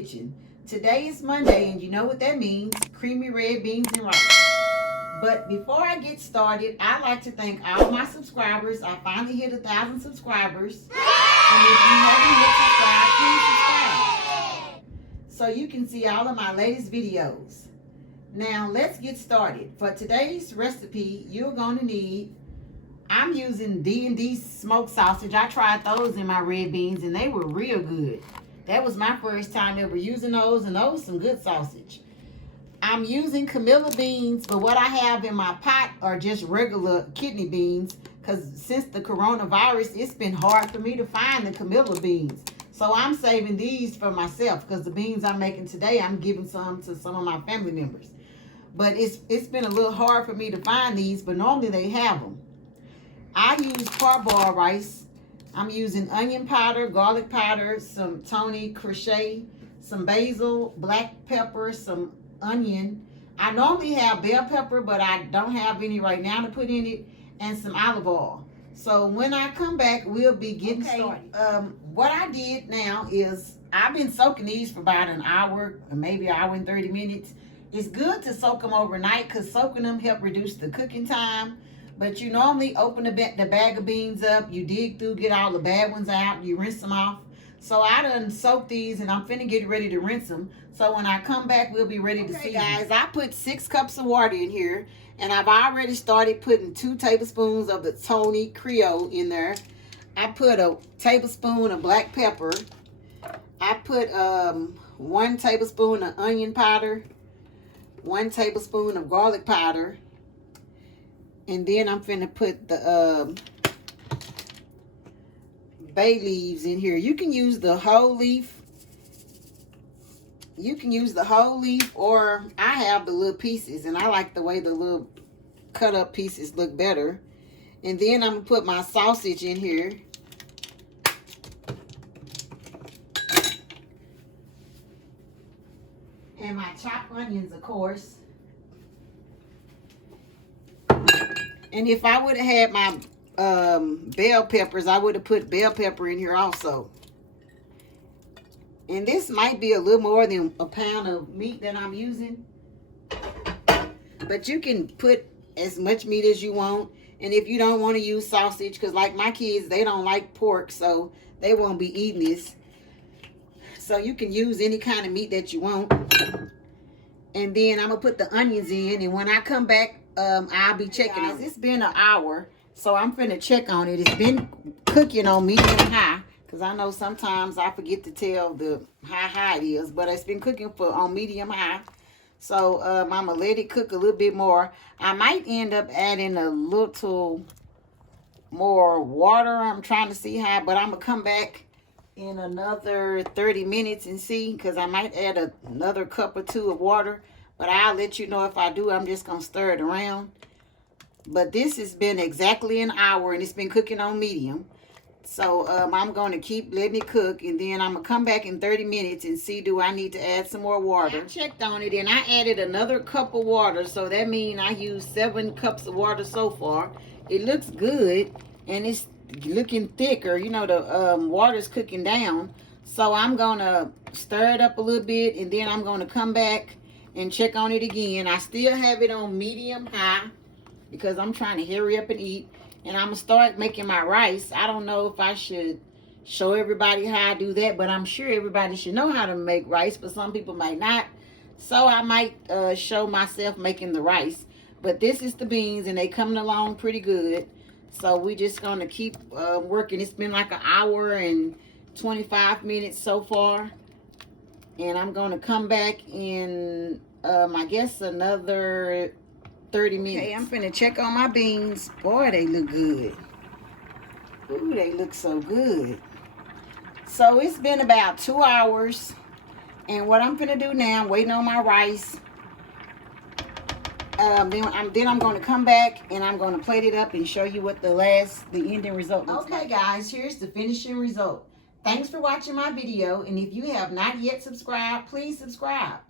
kitchen. Today is Monday, and you know what that means, creamy red beans and rice. But before I get started, I'd like to thank all my subscribers. I finally hit 1,000 subscribers. And if you haven't hit subscribe, please subscribe, so you can see all of my latest videos. Now, let's get started. For today's recipe, you're going to need, I'm using D&D smoked sausage. I tried those in my red beans, and they were real good. That was my first time ever using those, and those some good sausage. I'm using Camilla beans, but what I have in my pot are just regular kidney beans, because since the coronavirus, it's been hard for me to find the Camilla beans. So I'm saving these for myself, because the beans I'm making today, I'm giving some to some of my family members. But it's been a little hard for me to find these, but normally they have them. I use parboiled rice. I'm using onion powder, garlic powder, some Tony crochet, some basil, black pepper, some onion. I normally have bell pepper, but I don't have any right now to put in it, and some olive oil. So when I come back, we'll be getting started. What I did now is I've been soaking these for about an hour, or maybe an hour and 30 minutes. It's good to soak them overnight, because soaking them help reduce the cooking time. But you normally open the bag of beans up, you dig through, get all the bad ones out, you rinse them off. So I done soaked these, and I'm finna get ready to rinse them. So when I come back, we'll be ready to see. Guys, I put 6 cups of water in here, and I've already started putting 2 tablespoons of the Tony Creole in there. I put a tablespoon of black pepper. I put 1 tablespoon of onion powder, 1 tablespoon of garlic powder, and then I'm finna put the bay leaves in here. You can use the whole leaf. You can use the whole leaf, or I have the little pieces, and I like the way the little cut up pieces look better. And then I'm gonna put my sausage in here. And my chopped onions, of course. And if I would have had my bell peppers, I would have put bell pepper in here also. And this might be a little more than a pound of meat that I'm using. But you can put as much meat as you want. And if you don't want to use sausage, because like my kids, they don't like pork, so they won't be eating this. So you can use any kind of meat that you want. And then I'm going to put the onions in. And when I come back, I'll be checking it. It's been an hour, so I'm finna check on it. It's been cooking on medium high, because I know sometimes I forget to tell the how high it is, but it's been cooking on medium high. So I'm gonna let it cook a little bit more. I might end up adding a little more water. I'm trying to see how, but I'm gonna come back in another 30 minutes and see, because I might add another cup or 2 of water. But I'll let you know if I do. I'm just going to stir it around. But this has been exactly an hour, and it's been cooking on medium. So I'm going to keep letting it cook. And then I'm going to come back in 30 minutes and see, do I need to add some more water. I checked on it, and I added another cup of water. So that means I used 7 cups of water so far. It looks good, and it's looking thicker. You know, the water's cooking down. So I'm going to stir it up a little bit, and then I'm going to come back and check on it again. I still have it on medium high, because I'm trying to hurry up and eat. And I'm going to start making my rice. I don't know if I should show everybody how I do that, but I'm sure everybody should know how to make rice, but some people might not. So I might show myself making the rice. But this is the beans, and they coming along pretty good. So we just going to keep working. It's been like an hour and 25 minutes so far. And I'm going to come back in, I guess, another 30 minutes. Okay, I'm finna check on my beans. Boy, they look good. Ooh, they look so good. So it's been about 2 hours. And what I'm finna do now, waiting on my rice. Then I'm going to come back, and I'm going to plate it up and show you what the ending result looks like. Okay, guys, here's the finishing result. Thanks for watching my video, and if you have not yet subscribed, please subscribe.